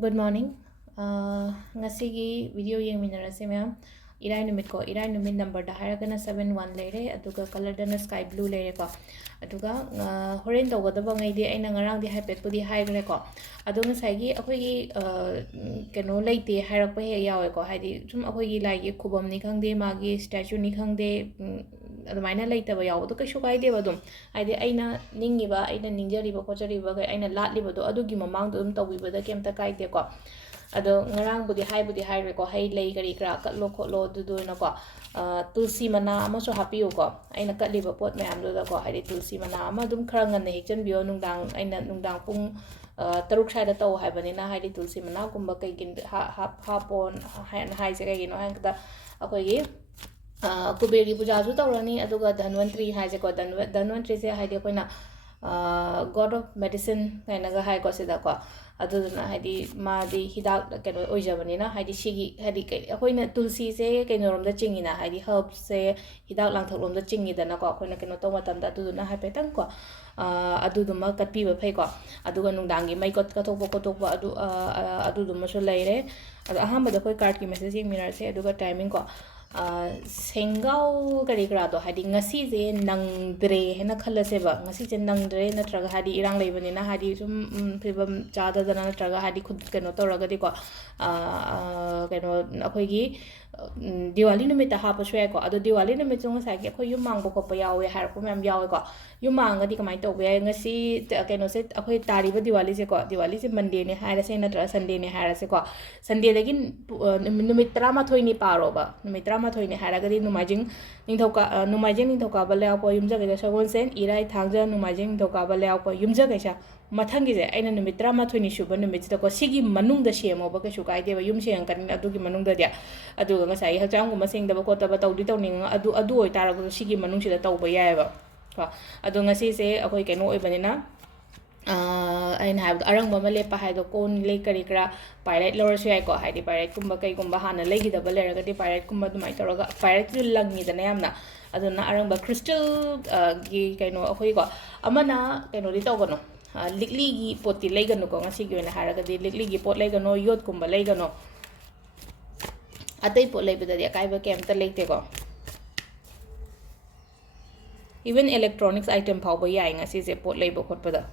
Good morning. Ngasigi video yang minarase ma'am. Irai numit ko. Irai numit number da haragana 71 lere. Aduga color dana sky blue lere ko. Aduga horen to gada bangai di ay nangarang di hypet po di high gre ko. Adunga sagi ako gi kano laite harak pa he yawe ko. Haidi sum ako gi like kubam ni khang de magi statue ni khang de adumana laitaba yaawdo kaisu kaideba dum haidi aina ningiba aina ningjariba khochariba ga aina latliba do adugi mamang dum tawibada kemta kaide ko ado ngarang budi haire ko hai lei gari kra katlo kholo du na ko tulsi mana ama so happy ko aina katliba pot mayam do da ko haidi tulsi mana ama dum khara ngan ne hekchan bio nungdang aina nungdang pung taruk saida taw haibani na haidi tulsi mana kumba kai gin ha pon hai se kai gino hang da akoi gi कुबेरी पूजा तौरनी धन्वंतरी है धन्वंतरी से God of medicine कहीं हाईको मादी हिदाक कहोजबनीना अखोना तुलसी से कईनोम चिंगीना herb से हिदाक लाथोलोम चिंगीदनाको अखोना कहो तौर हाइफेटको कत्पीब phaco नुंदांगी मई कथोप खोटोप लेरे अहमद अखोई card की मेसेज येंगमिनरसे टाइमिंग को सेंगाव करी करादो Hadi ngasi je nangdre hena khallaseba ngasi je nangdre natraga hadi irang leibani hadi sum phibam chada dana natraga hadi khud keno toraga di ko keno akhoi gi diwali numit ha pa shwe ko ado diwali numit chung sa gi akhoi yum mang bo ko pa yawe har ko mem yawe ko yum mang ga di kamai to be ngasi keno se akhoi tari ba diwali se monday ne haira se natra sunday ne haira se ko sunday dagi numit 13 ni paro ba numit 13 ne haira ga di numajing ningthoka ba law po yumja ga sagon sen irai thangja numajing ningthoka ba law po yumja ga sa mathang gi je aina numit 13 ni shuba numit da ko sigi manung da shemo ba ka shu kai de ba yum seng kan adu gi manung da dia adu ga sai ha chang gu ma seng da ba ko ta ba tawdi tawning adu oi tar ga sigi manung si da taw ba yai ba ko adu ngasi se akoi keno oi bani na aina have arang ba male pa haido kon le kari kra pirate lor su ai ko haidi pirate kumba kai kumba hana legi da ba le ga di pirate kumba du mai toroga pirate ju langi da na yamna aduna arang ba crystal gi kaino akoi ko amana kaino di taw gono likli gi poti legano ko ngasi gi na haraga di likli gi pot legano yot kumba legano atai pot lebida di kai ba kem ta legte ko even electronics item phau ba yai ngasi se pot leba khot pada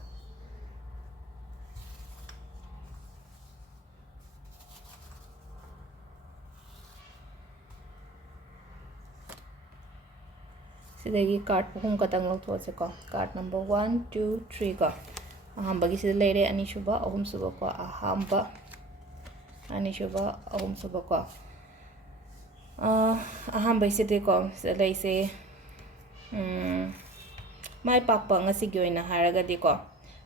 सिदगी card पुम कतंग लौथोसे को card number 1 2 3 को अहमबगी सिद लेरे अनिशुबा अहुम सुबा को अहमबा अनिशुबा अहुम सुबा को अहमबई सिदे को लेसे my पाकपा ngasi gi oina haraga di ko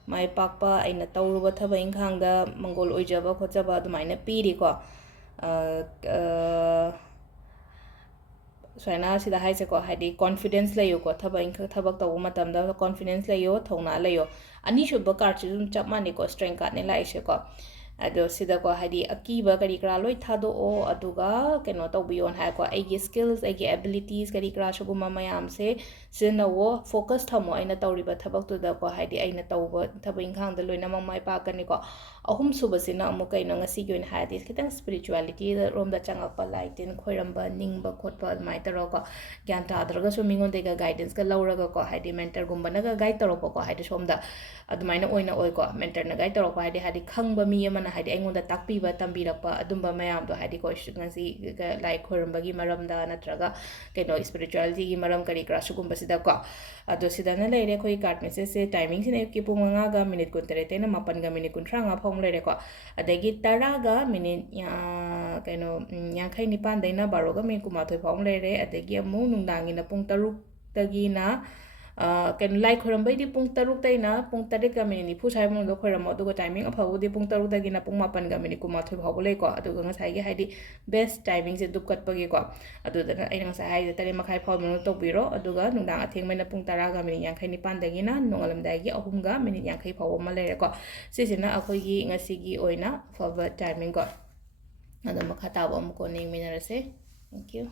mai pakpa aina tawruba thaba inkhangda mangol oijaba khochaba adumaina piri ko सोना सिदा हाइसे को हाइदी कॉन्फिडेंस लयो को थबक तव मतम दा कॉन्फिडेंस लयो थौना लयो अनि शुभ कार्ड जुम चप माने को स्ट्रेंथ कार्ड ने लाइसे को अदो सिदा को हाइदी अकीबा करी करा लोय थादो ओ अदुगा केनो तौबियोन हा को एगी स्किल्स एगी एबिलिटीज करी करा शुगुमा मयाम से सिना वो फोकस थमो आइना तौरिबा थबक तो दा को हाइदी आइना तौबा थबिंग खांग द लोइना ममाय पा कनी को अहुम सुबसिना अमु कैनो ngasi gi oin हाइदी खितंग स्पिरिचुअलिटी द रोम दा चंगपा लाइटिन खोइरंबा निंगबा खोटपा माइ तरो को ज्ञान ताद्रगा सो मिंगोन देगा गाइडेंस का लौरगा को हाइदी मेंटर गुम्बना ga गाइड तरो को हाइदी सोमदा अदुमाइना ओइना ओइ को मेंटर ना गाइड तरो को हाइदी खंगबा मी यमना हाइदी अइंगोंदा ताकपीबा तंबीरपा अदुंबा मयाम दो हाइदी को ngasi लाइक खोइरंबगी मरमदा नत्रगा कैनो स्पिरिचुअलिटी gi मरम करी क्रा सुगुम्बा सिदा को अदो सिदाना लेरे खोइ कार्ड मेसेज से टाइमिंग सिने की पुंग nga ga minute kun tere tena mapan ga minute kun nga phong lere ko adagi taraga minute ya kaino yankhai nipan daina baro ga min kumathoi phong lere adagi amu nungdangi na pung taruk tagi na kan like khoram bai di pung taruk tai na pung tarik ga minute fu sai mong do khoram adu ga timing aphabu di pung taruk tagi na pung mapan ga minute kumathoi phau le ko adu ga sai gi haidi best timing se dup kat pagi ko adu da ai nga sai haidi tare makhai phau mong to biro adu ga nungdang atheng mai na pung tara ga minute yankhai nipan dagi na nongalam dagi ahum ga minute yankhai phau ma le ko sisina akhoi gi ngasi gi oina faba timing ko adu makha ta ba mu ko ning minarase thank you